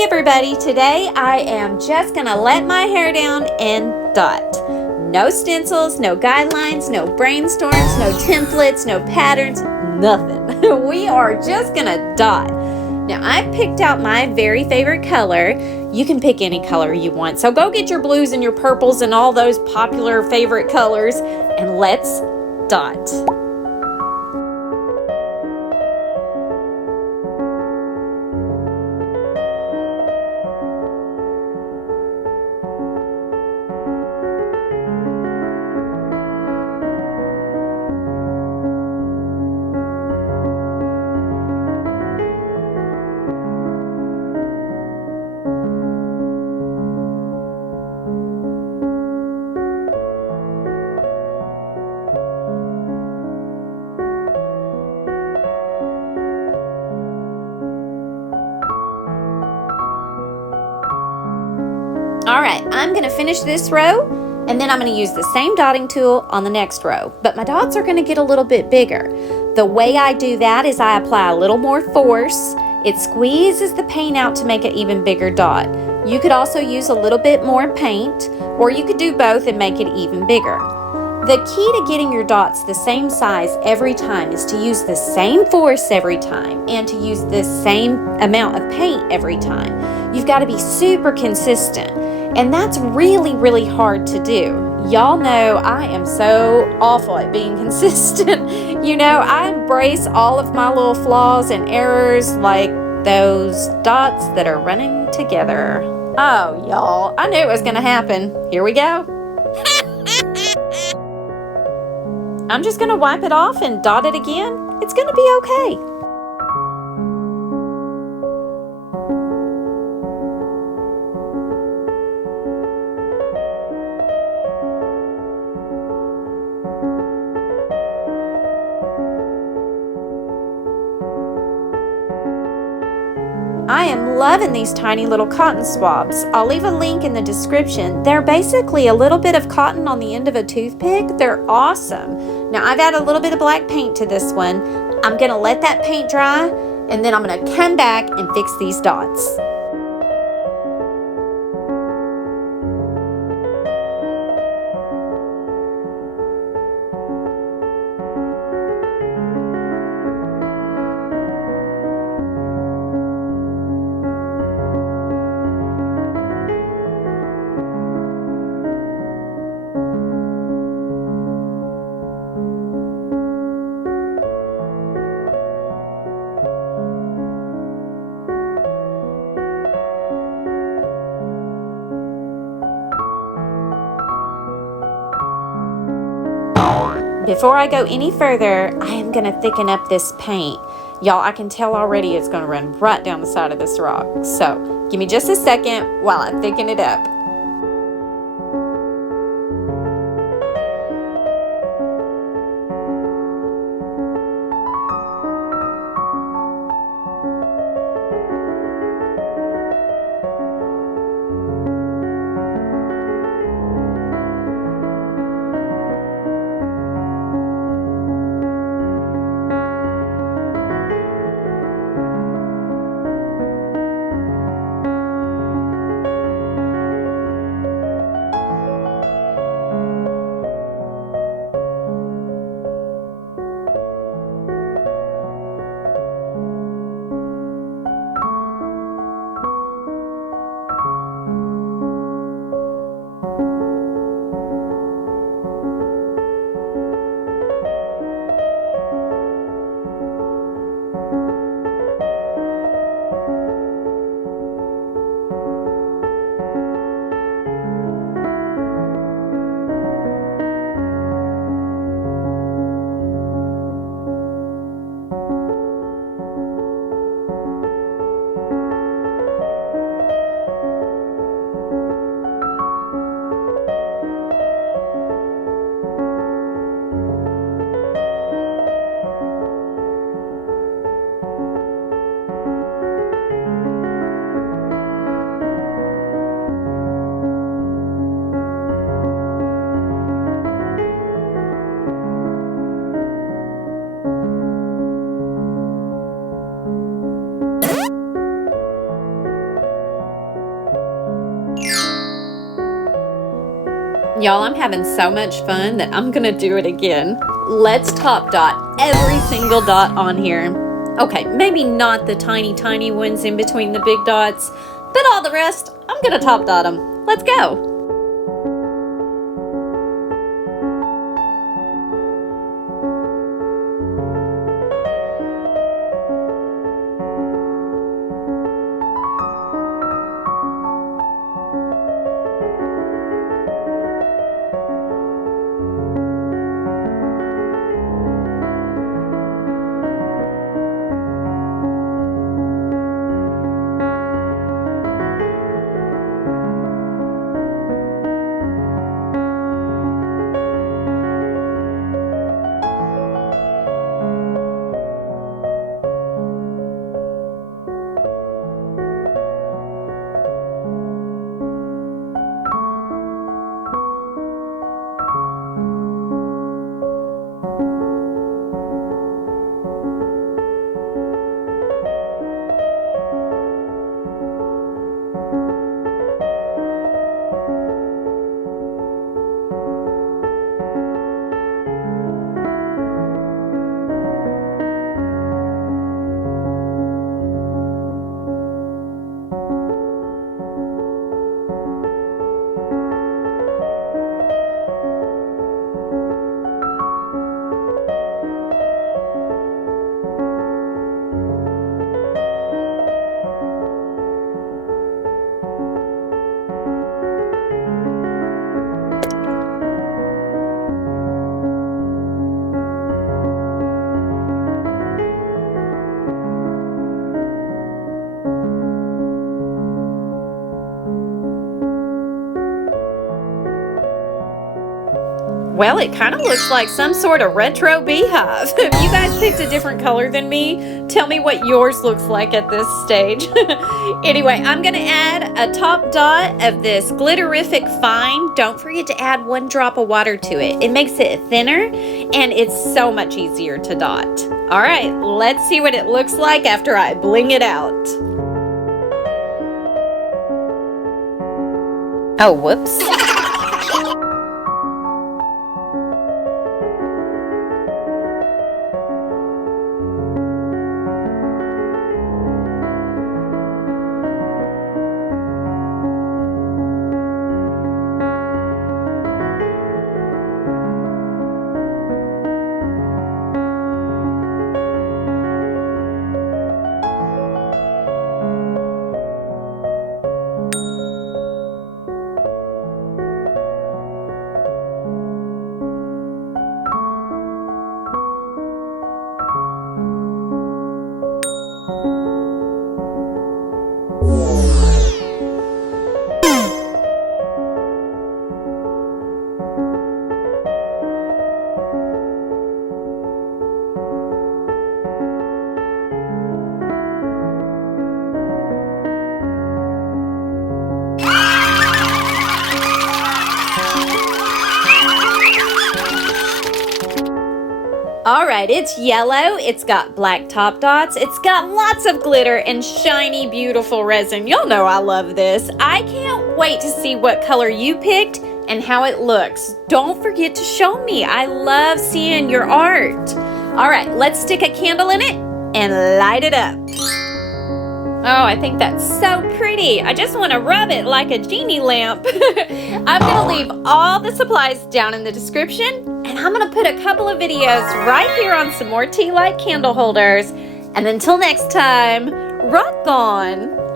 Hi everybody, today I am just gonna let my hair down and dot. No stencils, no guidelines, no brainstorms, no templates, no patterns, nothing. We are just gonna dot. Now I've picked out my very favorite color. You can pick any color you want, so go get your blues and your purples and all those popular favorite colors and let's dot. All right, I'm gonna finish this row and then I'm gonna use the same dotting tool on the next row, but my dots are gonna get a little bit bigger. The way I do that is I apply a little more force. It squeezes the paint out to make an even bigger dot. You could also use a little bit more paint, or you could do both and make it even bigger. The key to getting your dots the same size every time is to use the same force every time and to use the same amount of paint every time. You've got to be super consistent, and that's really, really hard to do. Y'all know I am so awful at being consistent. You know, I embrace all of my little flaws and errors like those dots that are running together. Oh, y'all, I knew it was gonna happen. Here we go. I'm just gonna wipe it off and dot it again. It's gonna be okay. I am loving these tiny little cotton swabs. I'll leave a link in the description. They're basically a little bit of cotton on the end of a toothpick. They're awesome. Now I've added a little bit of black paint to this one. I'm gonna let that paint dry and then I'm gonna come back and fix these dots. Before I go any further, I am going to thicken up this paint. Y'all, I can tell already it's going to run right down the side of this rock. So give me just a second while I thicken it up. Y'all, I'm having so much fun that I'm gonna do it again. Let's top dot every single dot on here. Okay, maybe not the tiny, tiny ones in between the big dots, but all the rest, I'm gonna top dot them. Let's go. Well, it kind of looks like some sort of retro beehive. If you guys picked a different color than me, tell me what yours looks like at this stage. Anyway, I'm going to add a top dot of this Glitterific Fine. Don't forget to add 1 drop of water to it. It makes it thinner and it's so much easier to dot. All right, let's see what it looks like after I bling it out. Oh, whoops. All right, it's yellow, it's got black top dots, it's got lots of glitter and shiny, beautiful resin. Y'all know I love this. I can't wait to see what color you picked and how it looks. Don't forget to show me. I love seeing your art. All right, let's stick a candle in it and light it up. Oh, I think that's so pretty. I just want to rub it like a genie lamp. I'm going to leave all the supplies down in the description, and I'm going to put a couple of videos right here on some more tea light candle holders. And until next time, rock on!